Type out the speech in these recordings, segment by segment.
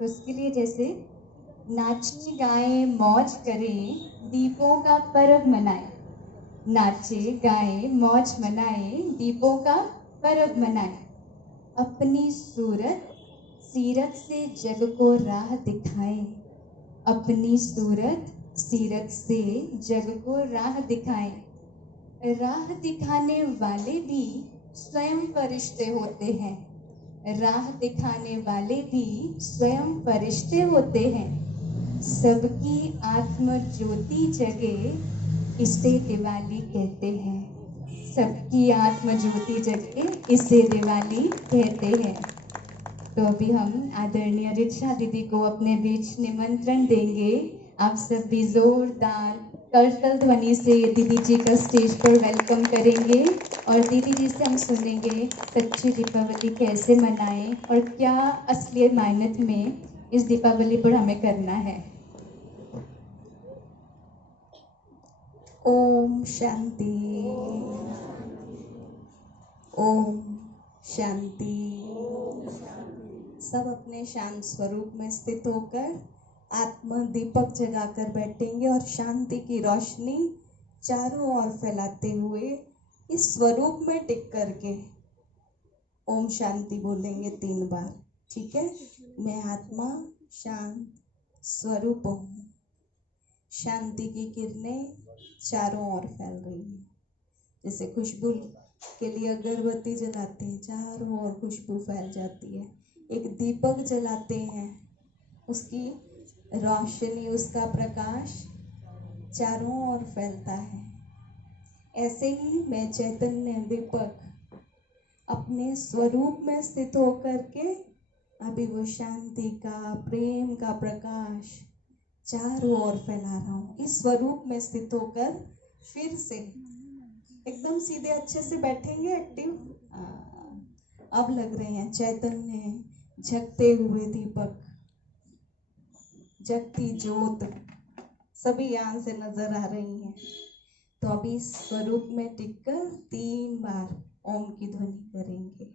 तो उसके लिए जैसे नाचे गाए मौज करे, दीपों का पर्व मनाए। नाचे गाए मौज मनाए, दीपों का पर्व मनाए। अपनी सूरत सीरत से जग को राह दिखाए। अपनी सूरत सीरत से जग को राह दिखाए। राह दिखाने वाले भी स्वयं फरिश्ते होते हैं। राह दिखाने वाले भी स्वयं फरिश्ते होते हैं। सबकी आत्म ज्योति जगे, इसे दिवाली कहते हैं। सबकी आत्म ज्योति जगे, इसे दिवाली कहते हैं। तो अभी हम आदरणीय रिचा दीदी को अपने बीच निमंत्रण देंगे। आप सब भी जोरदार करतल ध्वनि से दीदी जी का स्टेज पर वेलकम करेंगे और दीदी जी से हम सुनेंगे सच्ची दीपावली कैसे मनाएं और क्या असली मायने में इस दीपावली पर हमें करना है। ओम शांति, ओम शांति। सब अपने शांत स्वरूप में स्थित होकर आत्म दीपक जगाकर बैठेंगे और शांति की रोशनी चारों ओर फैलाते हुए इस स्वरूप में टिक करके ओम शांति बोलेंगे 3 बार। ठीक है? मैं आत्मा शांत स्वरूप हूँ। शांति की किरणें चारों ओर फैल रही हैं। जैसे खुशबू के लिए अगरबत्ती जलाते हैं, चारों ओर खुशबू फैल जाती है। एक दीपक जलाते हैं, उसकी रोशनी, उसका प्रकाश चारों ओर फैलता है। ऐसे ही मैं चैतन्य दीपक अपने स्वरूप में स्थित होकर के अभी वो शांति का, प्रेम का प्रकाश चारों ओर फैला रहा हूँ। इस स्वरूप में स्थित होकर फिर से एकदम सीधे अच्छे से बैठेंगे, एक्टिव। अब लग रहे हैं चैतन्य, जगते हुए दीपक, जगती ज्योत सभी यहाँ से नजर आ रही हैं। तो अभी इस स्वरूप में टिककर 3 बार ओम की ध्वनि करेंगे।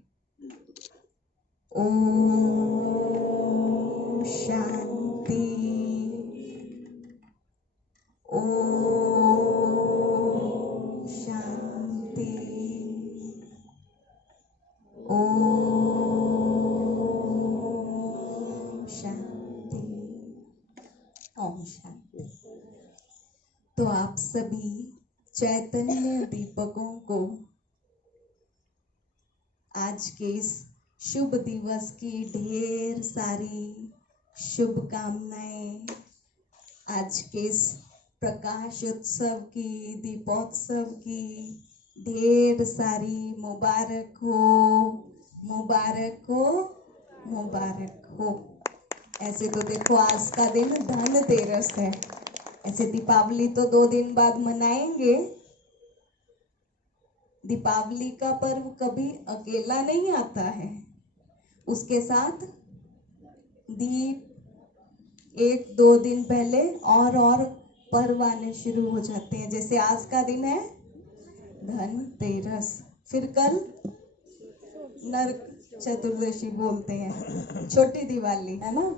ओम शांति, ओम शांति, ओम शांति, ओम शांति। तो आप सभी चैतन्य दीपकों को आज के इस शुभ दिवस की ढेर सारी शुभकामनाएं। आज के इस प्रकाश उत्सव की, दीपोत्सव की ढेर सारी मुबारक हो, मुबारक हो, मुबारक हो। ऐसे तो देखो आज का दिन धनतेरस है। ऐसे दीपावली तो 2 दिन बाद मनाएंगे। दीपावली का पर्व कभी अकेला नहीं आता है, उसके साथ दीप 1-2 दिन पहले और पर्व आने शुरू हो जाते हैं। जैसे आज का दिन है धनतेरस, फिर कल नरक चतुर्दशी बोलते हैं, छोटी दिवाली, है ना।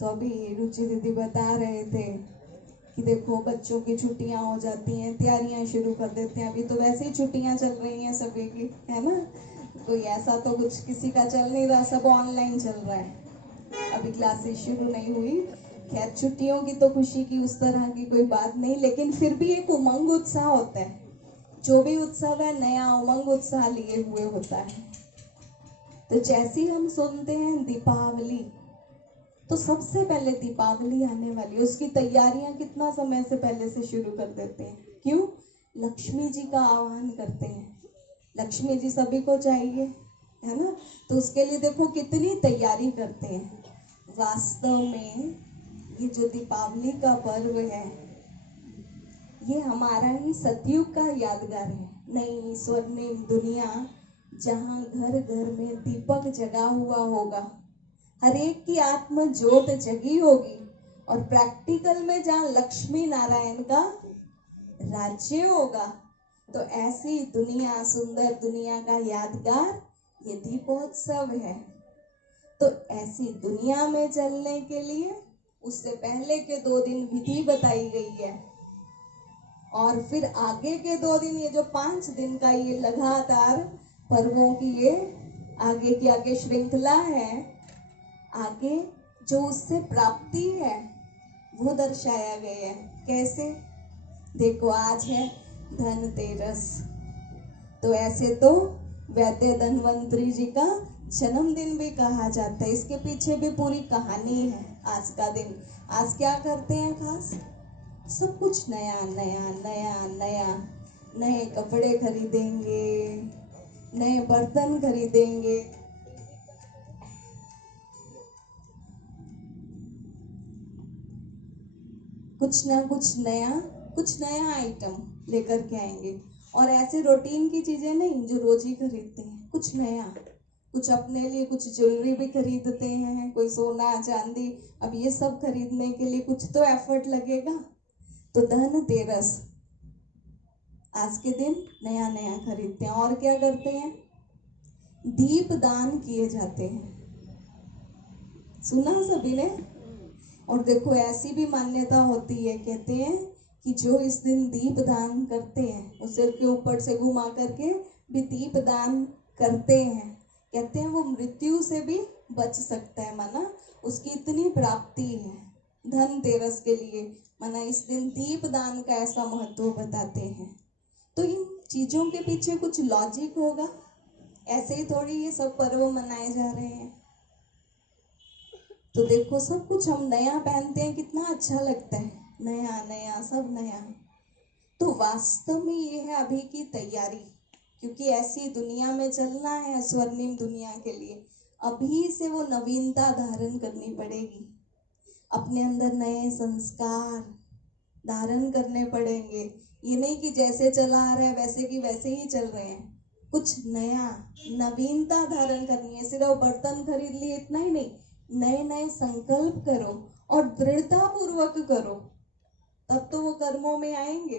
तो अभी रुचि दीदी बता रहे थे कि देखो बच्चों की छुट्टियां हो जाती हैं, तैयारियां शुरू कर देते हैं। अभी तो वैसे ही छुट्टियां चल रही हैं सभी की, है ना। कोई ऐसा तो कुछ किसी का चल नहीं रहा, सब ऑनलाइन चल रहा है, अभी क्लासेस शुरू नहीं हुई। खैर छुट्टियों की तो खुशी की उस तरह की कोई बात नहीं, लेकिन फिर भी एक उमंग उत्साह होता है। जो भी उत्सव है नया उमंग उत्साह लिए हुए होता है। तो जैसे ही हम सुनते हैं दीपावली, तो सबसे पहले दीपावली आने वाली है, उसकी तैयारियां कितना समय से पहले से शुरू कर देते हैं। क्यों? लक्ष्मी जी का आह्वान करते हैं। लक्ष्मी जी सभी को चाहिए, है ना। तो उसके लिए देखो कितनी तैयारी करते हैं। वास्तव में ये जो दीपावली का पर्व है, ये हमारा ही सतयुग का यादगार है। नई स्वर्णिम दुनिया जहाँ घर घर में दीपक जगा हुआ होगा, हर एक की आत्म ज्योत जगी होगी, और प्रैक्टिकल में जहाँ लक्ष्मी नारायण का राज्य होगा, तो ऐसी दुनिया, सुंदर दुनिया का यादगार ये दीपोत्सव है। तो ऐसी दुनिया में चलने के लिए उससे पहले के 2 दिन विधि बताई गई है, और फिर आगे के 2 दिन, ये जो 5 दिन का ये लगातार पर्वों की ये आगे की आगे श्रृंखला है, आगे जो उससे प्राप्ति है वो दर्शाया गया है। कैसे? देखो, आज है धनतेरस, तो ऐसे तो वैद्य धन्वंतरी जी का जन्मदिन भी कहा जाता है। इसके पीछे भी पूरी कहानी है। आज का दिन, आज क्या करते हैं खास? सब कुछ नया नया नया नया, नए कपड़े खरीदेंगे, नए बर्तन खरीदेंगे, कुछ नया आइटम लेकर के आएंगे। और ऐसे रूटीन की चीजें नहीं जो रोज ही खरीदते हैं, कुछ नया, कुछ अपने लिए, कुछ ज्वेलरी भी खरीदते हैं, कोई सोना चांदी। अब ये सब खरीदने के लिए कुछ तो एफर्ट लगेगा। तो धनतेरस, आज के दिन नया नया खरीदते हैं। और क्या करते हैं? दीप दान किए जाते हैं। सुना सभी ने? और देखो, ऐसी भी मान्यता होती है, कहते हैं कि जो इस दिन दीप दान करते हैं, वो सिर के ऊपर से घुमा करके भी दीप दान करते हैं, कहते हैं वो मृत्यु से भी बच सकता है। माना उसकी इतनी प्राप्ति है। धनतेरस के लिए माना इस दिन दीप दान का ऐसा महत्व बताते हैं। तो इन चीजों के पीछे कुछ लॉजिक होगा, ऐसे ही थोड़ी ये सब पर्व मनाए जा रहे हैं। तो देखो, सब कुछ हम नया पहनते हैं, कितना अच्छा लगता है, नया नया, सब नया। तो वास्तव में ये है अभी की तैयारी, क्योंकि ऐसी दुनिया में चलना है, स्वर्णिम दुनिया के लिए अभी से वो नवीनता धारण करनी पड़ेगी। अपने अंदर नए संस्कार धारण करने पड़ेंगे। ये नहीं कि जैसे चला आ रहा है वैसे की वैसे ही चल रहे हैं, कुछ नया, नवीनता धारण करनी है। सिर्फ बर्तन खरीद लिए इतना ही नहीं, नए नए संकल्प करो और दृढ़ता पूर्वक करो, तब तो वो कर्मों में आएंगे।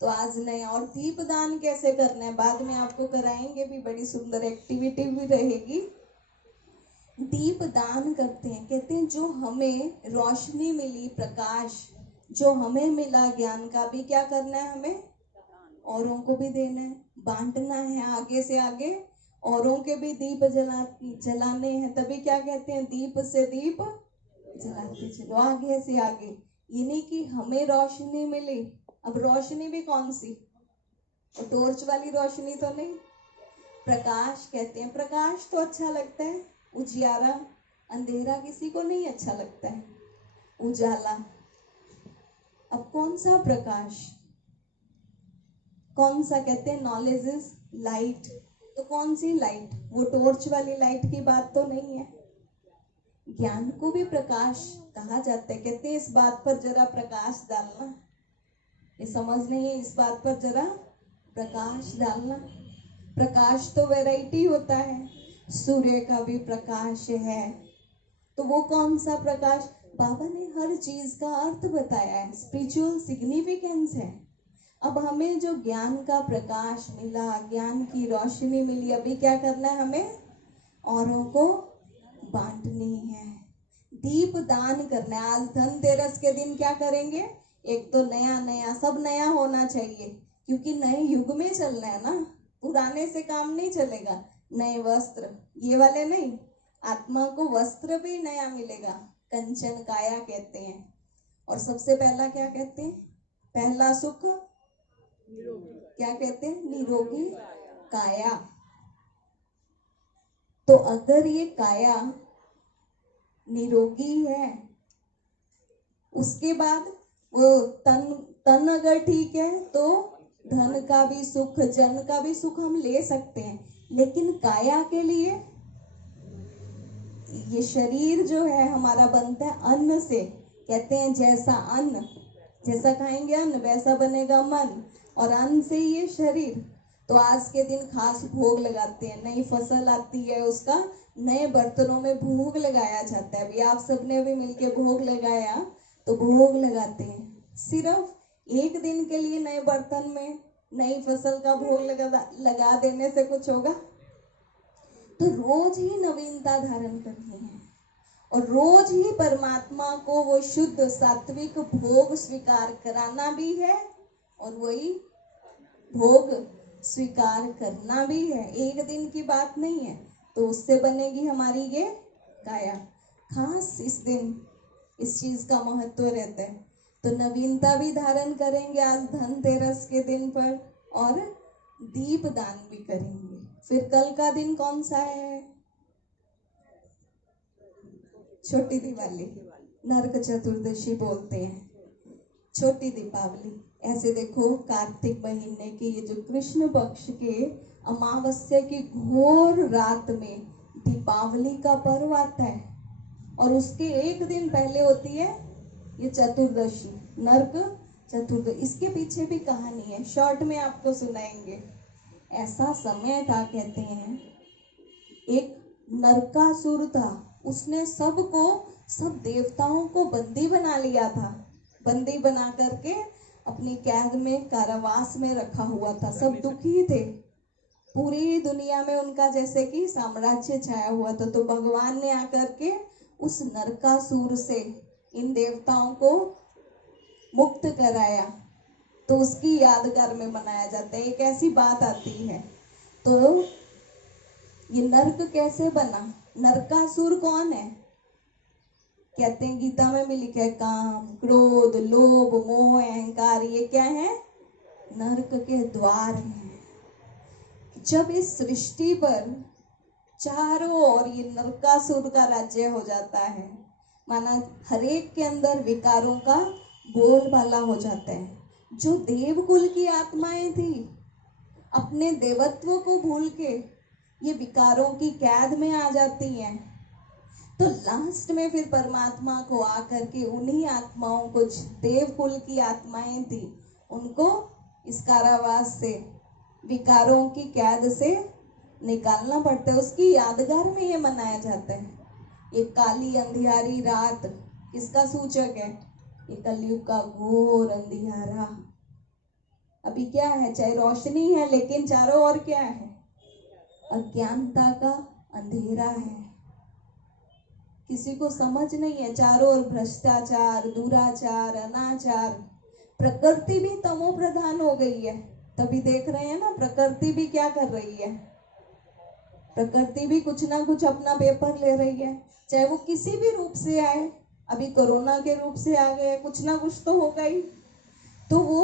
तो आज नया। और दीप दान कैसे करना है बाद में आपको कराएंगे भी, बड़ी सुंदर एक्टिविटी भी रहेगी। दीप दान करते हैं, कहते हैं जो हमें रोशनी मिली, प्रकाश जो हमें मिला, ज्ञान का भी क्या करना है, हमें औरों को भी देना है, बांटना है। आगे से आगे औरों के भी दीप जलाने हैं। तभी क्या कहते हैं, दीप से दीप जलाते चलो, आगे से आगे। ये नहीं कि हमें रोशनी मिली, अब रोशनी भी कौन सी, और टॉर्च वाली रोशनी तो नहीं, प्रकाश कहते हैं। प्रकाश तो अच्छा लगता है, उजियारा, अंधेरा किसी को नहीं अच्छा लगता है, उजाला। अब कौन सा प्रकाश, कौन सा? कहते हैं नॉलेज इज लाइट। तो कौन सी लाइट? वो टॉर्च वाली लाइट की बात तो नहीं है। ज्ञान को भी प्रकाश कहा जाता है। कहते हैं इस बात पर जरा प्रकाश डालना, ये समझ नहीं है, इस बात पर जरा प्रकाश डालना। प्रकाश तो वैरायटी होता है, सूर्य का भी प्रकाश है। तो वो कौन सा प्रकाश? बाबा ने हर चीज का अर्थ बताया है, स्पिरिचुअल सिग्निफिकेंस है। अब हमें जो ज्ञान का प्रकाश मिला, ज्ञान की रोशनी मिली, अभी क्या करना है, हमें औरों को बांटनी है, दीप दान करना है। आज धनतेरस के दिन क्या करेंगे? एक तो नया नया, सब नया होना चाहिए, क्योंकि नए युग में चलना है ना, पुराने से काम नहीं चलेगा। नए वस्त्र, ये वाले नहीं, आत्मा को वस्त्र भी नया मिलेगा, कंचन काया कहते हैं। और सबसे पहला क्या कहते हैं? पहला सुख क्या कहते हैं? निरोगी काया। तो अगर ये काया निरोगी है, उसके बाद वो तन अगर ठीक है तो धन का भी सुख, जन का भी सुख हम ले सकते हैं। लेकिन काया के लिए ये शरीर जो है हमारा बनता है अन्न से। कहते हैं जैसा अन्न, जैसा खाएंगे अन्न वैसा बनेगा मन, और अन्न से ये शरीर। तो आज के दिन खास भोग लगाते हैं, नई फसल आती है, उसका नए बर्तनों में भोग लगाया जाता है। अभी आप सबने भी मिलके भोग लगाया, तो भोग लगाते हैं। सिर्फ एक दिन के लिए नए बर्तन में नई फसल का भोग लगा देने से कुछ होगा? तो रोज ही नवीनता धारण करनी है और रोज ही परमात्मा को वो शुद्ध सात्विक भोग स्वीकार कराना भी है और वही भोग स्वीकार करना भी है। एक दिन की बात नहीं है। तो उससे बनेगी हमारी ये काया। खास इस दिन इस चीज का महत्व रहता है। तो नवीनता भी धारण करेंगे आज धनतेरस के दिन पर और दीप दान भी करेंगे। फिर कल का दिन कौन सा है? छोटी दिवाली, नरक चतुर्दशी बोलते हैं, छोटी दीपावली। ऐसे देखो कार्तिक महीने की ये जो कृष्ण पक्ष के अमावस्या की घोर रात में दीपावली का पर्व आता है और उसके एक दिन पहले होती है ये चतुर्दशी, नरक चतुर्दशी। इसके पीछे भी कहानी है, शॉर्ट में आपको सुनाएंगे। ऐसा समय था, कहते हैं, एक नरकासुर था, उसने सबको, सब देवताओं को बंदी बना लिया था। बंदी बना करके अपनी कैद में, कारावास में रखा हुआ था। सब दुखी थे, पूरी दुनिया में उनका जैसे कि साम्राज्य छाया हुआ था। तो भगवान ने आकर के उस नरकासुर से इन देवताओं को मुक्त कराया। तो उसकी यादगार में मनाया जाता है। एक ऐसी बात आती है, तो ये नरक कैसे बना? नरकासुर कौन है? कहते हैं गीता में भी लिखा है, काम, क्रोध, लोभ, मोह, अहंकार, ये क्या है? नरक के द्वार हैं। जब इस सृष्टि पर चारों ओर ये नरकासुर का राज्य हो जाता है, माना हरेक के अंदर विकारों का बोलबाला हो जाता है। जो देवकुल की आत्माएं थी, अपने देवत्व को भूल के ये विकारों की कैद में आ जाती हैं। तो लास्ट में फिर परमात्मा को आकर के उन्हीं आत्माओं को, देवकुल की आत्माएं थी, उनको इस कारावास से, विकारों की कैद से निकालना पड़ता है। उसकी यादगार में ये मनाया जाता है। ये काली अंधियारी रात किसका सूचक है? ये कलयुग का घोर अंधियारा। अभी क्या है? चाहे रोशनी है, लेकिन चारों ओर क्या है? अज्ञानता का अंधेरा है। किसी को समझ नहीं है। चारों ओर भ्रष्टाचार, दुराचार, अनाचार। प्रकृति भी तमो प्रधान हो गई है। तभी देख रहे हैं ना, प्रकृति भी क्या कर रही है? प्रकृति भी कुछ ना कुछ अपना पेपर ले रही है, चाहे वो किसी भी रूप से आए। अभी कोरोना के रूप से आ गए, कुछ ना कुछ तो होगा ही। तो वो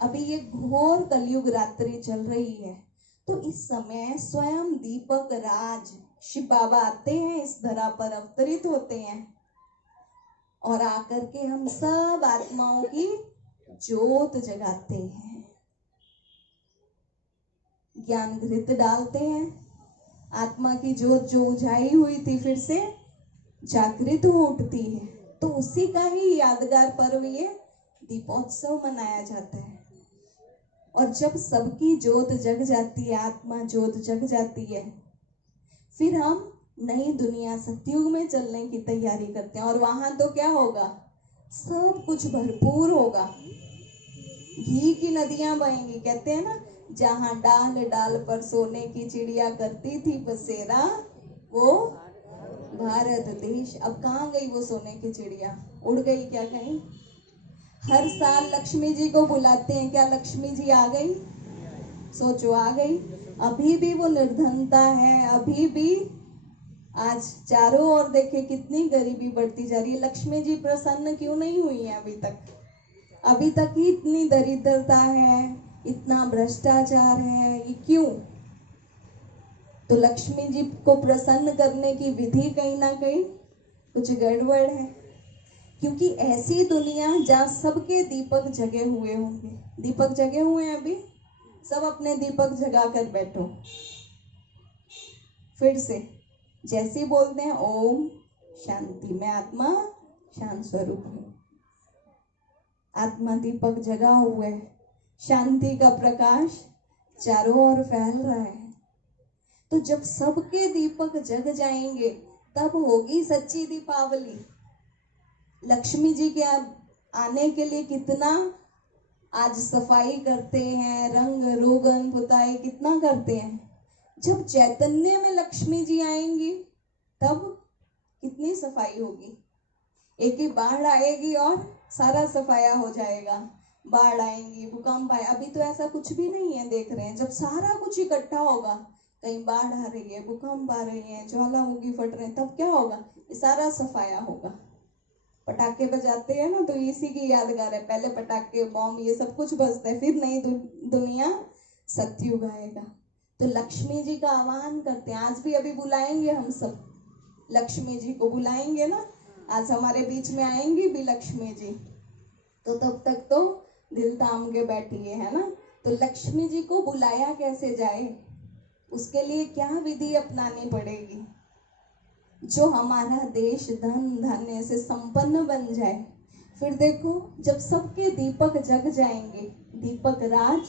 अभी ये घोर कलयुग रात्रि चल रही है। तो इस समय स्वयं दीपक राज शिव बाबा आते हैं, इस धरा पर अवतरित होते हैं और आकर के हम सब आत्माओं की ज्योत जगाते हैं, ज्ञान घृत डालते हैं। आत्मा की ज्योत जो उजाई हुई थी फिर से जागृत हो उठती है। तो उसी का ही यादगार पर्व ये दीपोत्सव मनाया जाता है। और जब सबकी ज्योत जग जाती है, आत्मा ज्योत जग जाती है, फिर हम नई दुनिया सतयुग में चलने की तैयारी करते हैं। और वहां तो क्या होगा? सब कुछ भरपूर होगा, घी की नदियां बहेंगी। कहते हैं ना, जहां डाल डाल पर सोने की चिड़िया करती थी बसेरा, वो भारत देश। अब कहाँ गई वो सोने की चिड़िया? उड़ गई क्या कहीं? हर साल लक्ष्मी जी को बुलाते हैं, क्या लक्ष्मी जी आ गई? सोचो, आ गई। अभी भी वो निर्धनता है, अभी भी आज चारों ओर देखे कितनी गरीबी बढ़ती जा रही है। लक्ष्मी जी प्रसन्न क्यों नहीं हुई है अभी तक? अभी तक ही इतनी दरिद्रता है, इतना भ्रष्टाचार है, ये क्यों? तो लक्ष्मी जी को प्रसन्न करने की विधि कहीं ना कहीं कुछ गड़बड़ है। क्योंकि ऐसी दुनिया जहाँ सबके दीपक जगे हुए होंगे। दीपक जगे हुए हैं अभी? सब अपने दीपक जगा कर बैठो। फिर से जैसे बोलते हैं ओम शांति, मैं आत्मा शांत स्वरूप हूँ। आत्मा दीपक जगा हुआ है, शांति का प्रकाश चारों ओर फैल रहा है। तो जब सबके दीपक जग जाएंगे तब होगी सच्ची दीपावली। लक्ष्मी जी के आने के लिए कितना आज सफाई करते हैं, रंग रोगन पुताई कितना करते हैं। जब चैतन्य में लक्ष्मी जी आएंगी तब कितनी सफाई होगी। एक ही बाढ़ आएगी और सारा सफाया हो जाएगा। बाढ़ आएंगी, भूकंप आए, अभी तो ऐसा कुछ भी नहीं है, देख रहे हैं। जब सारा कुछ इकट्ठा होगा, कहीं बाढ़ आ रही है, भूकंप आ रही है, ज्वालामुखी फट रहे हैं, तब क्या होगा, ये सारा सफाया होगा। पटाखे बजाते हैं ना, तो इसी की यादगार है। पहले पटाखे, बॉम्ब, ये सब कुछ बजता है, फिर नई दुनिया सतयुग आएगा। तो लक्ष्मी जी का आह्वान करते हैं। आज भी अभी बुलाएंगे हम सब, लक्ष्मी जी को बुलाएंगे ना। आज हमारे बीच में आएंगी भी लक्ष्मी जी, तो तब तक तो दिल थाम के बैठिए, है ना। तो लक्ष्मी जी को बुलाया कैसे जाए, उसके लिए क्या विधि अपनानी पड़ेगी, जो हमारा देश धन धान्य से संपन्न बन जाए। फिर देखो, जब सबके दीपक जग जाएंगे, दीपक राज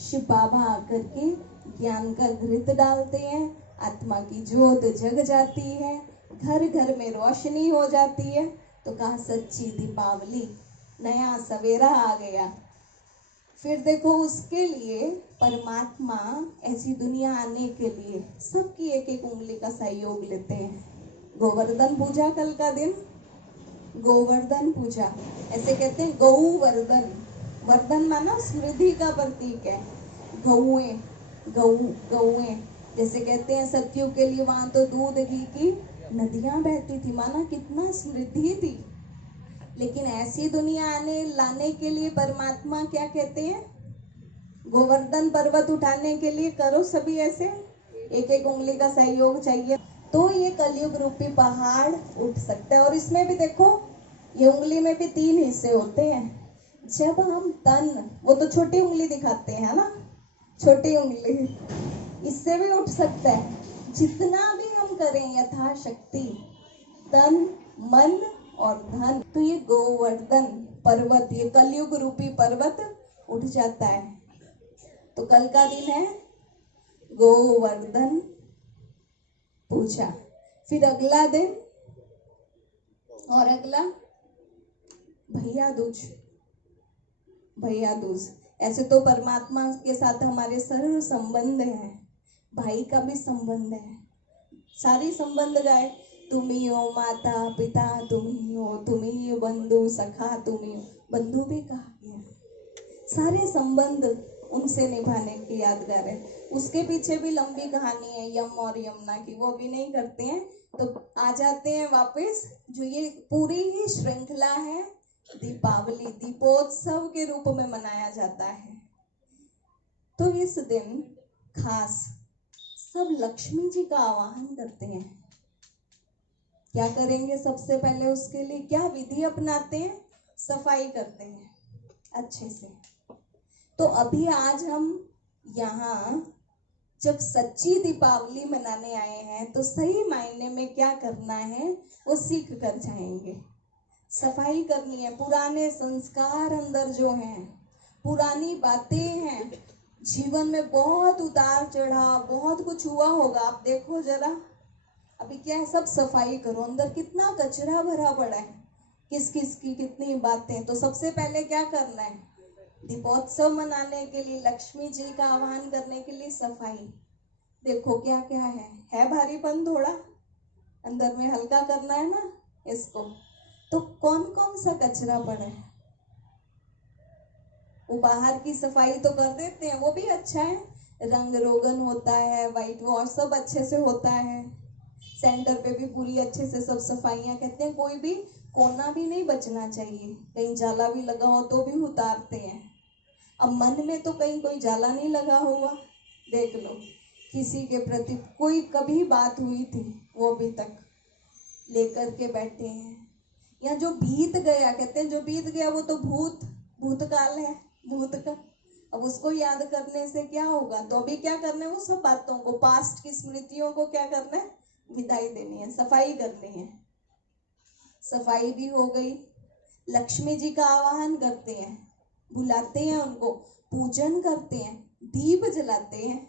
शिव बाबा आकर के ज्ञान का घृत डालते हैं, आत्मा की ज्योत जग जाती है, घर घर में रोशनी हो जाती है। तो कहा सच्ची दीपावली, नया सवेरा आ गया। फिर देखो, उसके लिए परमात्मा ऐसी दुनिया आने के लिए सबकी एक एक उंगली का सहयोग लेते हैं। गोवर्धन पूजा, कल का दिन गोवर्धन पूजा, ऐसे कहते हैं गौवर्धन। वर्धन माना समृद्धि का प्रतीक है। गौएं, गौएं, जैसे कहते हैं सतयुग के लिए वहां तो दूध घी की नदियां बहती थी, माना कितना समृद्धि थी। लेकिन ऐसी दुनिया आने लाने के लिए परमात्मा क्या कहते हैं, गोवर्धन पर्वत उठाने के लिए करो सभी ऐसे, एक एक उंगली का सहयोग चाहिए, तो ये कलयुग रूपी पहाड़ उठ सकता है। और इसमें भी देखो, ये उंगली में भी 3 हिस्से होते हैं। जब हम तन, वो तो छोटी उंगली दिखाते हैं ना, छोटी उंगली, इससे भी उठ सकता है। जितना भी हम करें यथाशक्ति, तन मन और धन, तो ये गोवर्धन पर्वत, ये कलयुग रूपी पर्वत उठ जाता है। तो कल का दिन है गोवर्धन पूजा। फिर अगला दिन और अगला भैया दूज। भैया दूज, ऐसे तो परमात्मा के साथ हमारे सर्व संबंध हैं, भाई का भी संबंध है, सारी संबंध गाए, तुम ही हो माता पिता, तुम ही हो बंधु सखा, तुम ही हो, बंधु भी कहा गया। सारे संबंध उनसे निभाने की यादगार है। उसके पीछे भी लंबी कहानी है यम और यमुना की, वो भी नहीं करते हैं। तो आ जाते हैं वापस, जो ये पूरी ही श्रृंखला है दीपावली, दीपोत्सव के रूप में मनाया जाता है। तो इस दिन खास सब लक्ष्मी जी का आवाहन करते हैं। क्या करेंगे, सबसे पहले उसके लिए क्या विधि अपनाते हैं, सफाई करते हैं अच्छे से। तो अभी आज हम यहाँ जब सच्ची दीपावली मनाने आए हैं, तो सही मायने में क्या करना है वो सीख कर जाएंगे। सफाई करनी है, पुराने संस्कार अंदर जो हैं, पुरानी बातें हैं, जीवन में बहुत उतार चढ़ाव, बहुत कुछ हुआ होगा। आप देखो जरा, अभी क्या है, सब सफाई करो, अंदर कितना कचरा भरा पड़ा है, किस किस की कितनी बातें। तो सबसे पहले क्या करना है, दीपोत्सव मनाने के लिए, लक्ष्मी जी का आह्वान करने के लिए सफाई। देखो क्या क्या है भारीपन, थोड़ा अंदर में हल्का करना है ना इसको। तो कौन कौन सा कचरा पड़ा है, वो बाहर की सफाई तो कर देते हैं, वो भी अच्छा है, रंग रोगन होता है, व्हाइट वॉश सब अच्छे से होता है, सेंटर पे भी पूरी अच्छे से सब सफाइयां, कहते हैं कोई भी कोना भी नहीं बचना चाहिए, कहीं जाला भी लगा हो तो भी उतारते हैं। अब मन में तो कहीं कोई जाला नहीं लगा हुआ, देख लो, किसी के प्रति कोई कभी बात हुई थी वो अभी तक लेकर के बैठे हैं, या जो बीत गया, कहते हैं जो बीत गया वो तो भूतकाल है, भूत का, अब उसको याद करने से क्या होगा। तो अभी क्या करना है, वो सब बातों को, पास्ट की स्मृतियों को क्या करना है, विदाई देनी है, सफाई करनी है। सफाई भी हो गई, लक्ष्मी जी का आवाहन करते हैं, बुलाते हैं उनको, पूजन करते हैं, दीप जलाते हैं,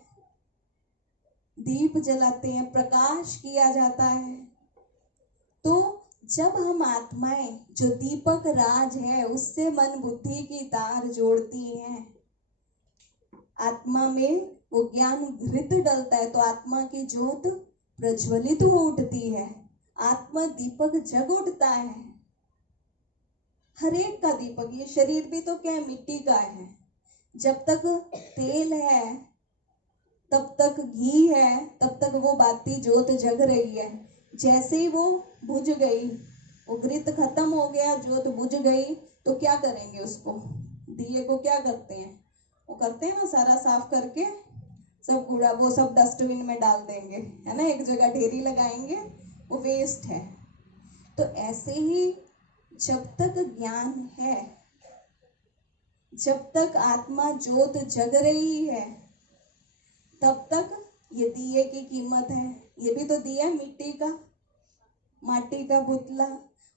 दीप जलाते हैं, प्रकाश किया जाता है। तो जब हम आत्माएं जो दीपक राज है उससे मन बुद्धि की तार जोड़ती हैं, आत्मा में वो ज्ञान घृत डलता है तो आत्मा की ज्योत प्रज्वलित हो उठती है, आत्मा दीपक जग उठता है। हर एक का दीपक, ये शरीर भी तो क्या है, मिट्टी का है। जब तक तेल है, तब तक घी है, तब तक वो बाती ज्योत जग रही है। जैसे ही वो बुझ गई, वो घृत खत्म हो गया, ज्योत बुझ गई, तो क्या करेंगे उसको, दिए को क्या करते हैं, वो करते हैं ना, सारा साफ करके सब कूड़ा वो सब डस्टबिन में डाल देंगे, है ना, एक जगह ढेरी लगाएंगे, वो वेस्ट है। तो ऐसे ही जब तक ज्ञान है, जब तक आत्मा ज्योत जग रही है, तब तक ये दिए की कीमत है। ये भी तो दिया है मिट्टी का, माटी का पुतला,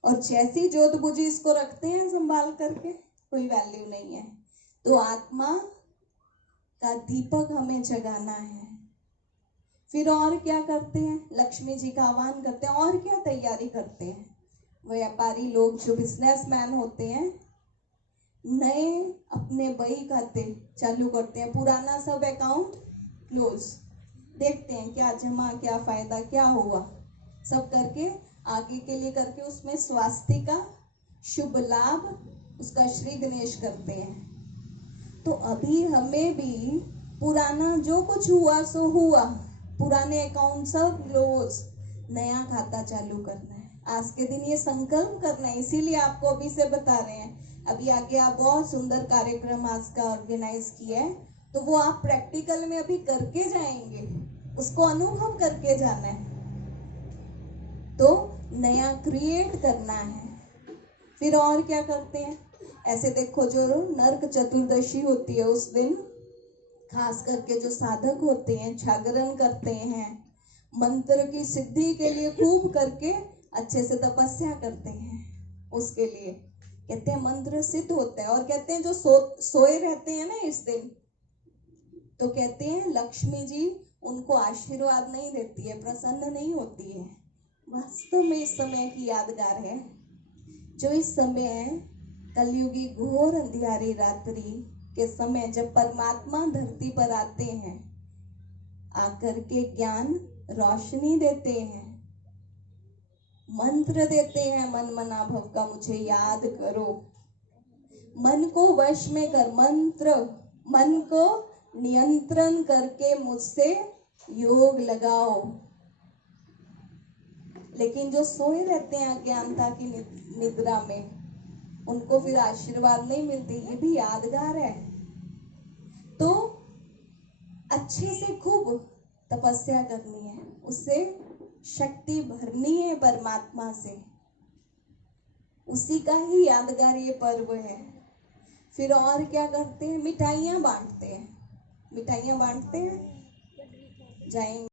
और जैसी ज्योत बुझी इसको रखते हैं संभाल करके, कोई वैल्यू नहीं है। तो आत्मा का दीपक हमें जगाना है। फिर और क्या करते हैं, लक्ष्मी जी का आह्वान करते हैं, और क्या तैयारी करते हैं। व्यापारी लोग जो बिजनेसमैन होते हैं, नए अपने बही खाते चालू करते हैं, पुराना सब अकाउंट क्लोज, देखते हैं क्या जमा, क्या फायदा, क्या हुआ, सब करके आगे के लिए करके उसमें स्वास्थ्य का शुभ लाभ उसका श्री गणेश करते हैं। तो अभी हमें भी पुराना जो कुछ हुआ सो हुआ, पुराने अकाउंट सब क्लोज, नया खाता चालू करना है। आज के दिन ये संकल्प करना है, इसीलिए आपको अभी से बता रहे हैं। अभी आगे आप बहुत सुंदर कार्यक्रम आज का ऑर्गेनाइज किया है, तो वो आप प्रैक्टिकल में अभी करके जाएंगे, उसको अनुभव करके जाना है। तो नया क्रिएट करना है। फिर और क्या करते हैं, ऐसे देखो जो नरक चतुर्दशी होती है उस दिन खास करके जो साधक होते हैं जागरण करते हैं, मंत्र की सिद्धि के लिए खूब करके अच्छे से तपस्या करते हैं। उसके लिए कहते हैं मंत्र सिद्ध होता है। और कहते हैं जो सोए रहते हैं ना इस दिन, तो कहते हैं लक्ष्मी जी उनको आशीर्वाद नहीं देती है, प्रसन्न नहीं होती है। वास्तव में इस समय की यादगार है, जो इस समय कलयुगी घोर अंधियारी रात्रि के समय जब परमात्मा धरती पर आते हैं, आकर के ज्ञान रोशनी देते हैं, मंत्र देते हैं, मन मना भव का मुझे याद करो, मन को वश में कर, मंत्र मन को नियंत्रण करके मुझसे योग लगाओ। लेकिन जो सोए रहते हैं अज्ञानता की निद्रा में, उनको फिर आशीर्वाद नहीं मिलती। ये भी यादगार है। तो अच्छे से खूब तपस्या करनी है, उससे शक्ति भरनी है परमात्मा से, उसी का ही यादगार ये पर्व है। फिर और क्या करते हैं, मिठाइयाँ बांटते हैं, मिठाइयाँ बांटते हैं, जाएंगे